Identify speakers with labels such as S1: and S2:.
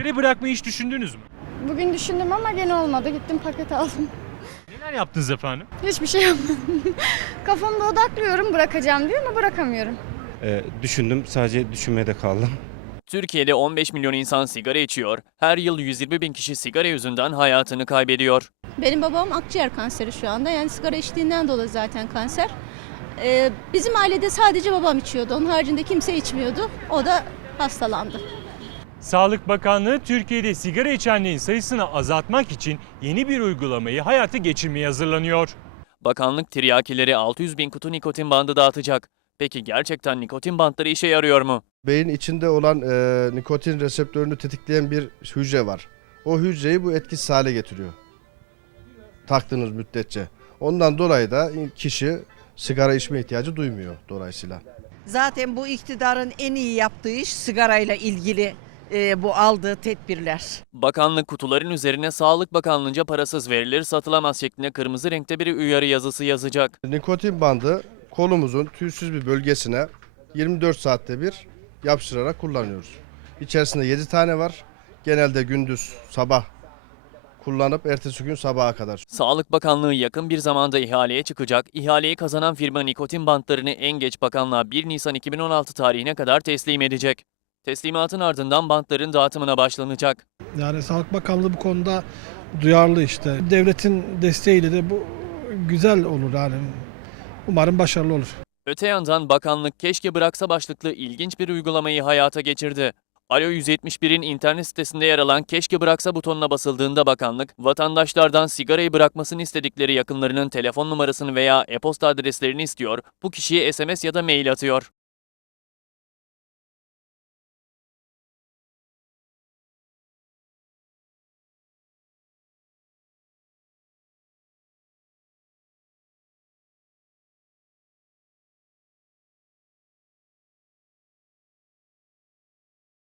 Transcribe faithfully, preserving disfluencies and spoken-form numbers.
S1: Sigarayı bırakmayı hiç düşündünüz mü?
S2: Bugün düşündüm ama gene olmadı. Gittim paket aldım.
S1: Neler yaptınız efendim?
S2: Hiçbir şey yapmadım. Kafamda odaklıyorum bırakacağım diyor ama bırakamıyorum.
S3: Ee, düşündüm, sadece düşünmede kaldım.
S4: Türkiye'de on beş milyon insan sigara içiyor. Her yıl yüz yirmi bin kişi sigara yüzünden hayatını kaybediyor.
S5: Benim babam akciğer kanseri şu anda. Yani sigara içtiğinden dolayı zaten kanser. Ee, bizim ailede sadece babam içiyordu. Onun haricinde kimse içmiyordu. O da hastalandı.
S1: Sağlık Bakanlığı Türkiye'de sigara içenlerin sayısını azaltmak için yeni bir uygulamayı hayata geçirmeye hazırlanıyor.
S4: Bakanlık tiryakilere altı yüz bin kutu nikotin bandı dağıtacak. Peki gerçekten nikotin bantları işe yarıyor mu?
S6: Beyin içinde olan e, nikotin reseptörünü tetikleyen bir hücre var. O hücreyi bu etkisiz hale getiriyor. Taktığınız müddetçe. Ondan dolayı da kişi sigara içme ihtiyacı duymuyor dolayısıyla.
S7: Zaten bu iktidarın en iyi yaptığı iş sigarayla ilgili e, bu aldığı tedbirler.
S4: Bakanlık kutuların üzerine Sağlık Bakanlığı'nca parasız verilir, satılamaz şeklinde kırmızı renkte bir uyarı yazısı yazacak.
S6: Nikotin bandı kolumuzun tüysüz bir bölgesine yirmi dört saatte bir yapıştırarak kullanıyoruz. İçerisinde yedi tane var. Genelde gündüz, sabah kullanıp ertesi gün sabaha kadar.
S4: Sağlık Bakanlığı yakın bir zamanda ihaleye çıkacak. İhaleyi kazanan firma nikotin bantlarını en geç bakanlığa bir Nisan iki bin on altı tarihine kadar teslim edecek. Teslimatın ardından bantların dağıtımına başlanacak.
S8: Yani Sağlık Bakanlığı bu konuda duyarlı işte. Devletin desteğiyle de bu güzel olur yani. Umarım başarılı olur.
S4: Öte yandan bakanlık keşke bıraksa başlıklı ilginç bir uygulamayı hayata geçirdi. Alo yüz yetmiş bir'in internet sitesinde yer alan keşke bıraksa butonuna basıldığında bakanlık, vatandaşlardan sigarayı bırakmasını istedikleri yakınlarının telefon numarasını veya e-posta adreslerini istiyor, bu kişiye S M S ya da mail atıyor.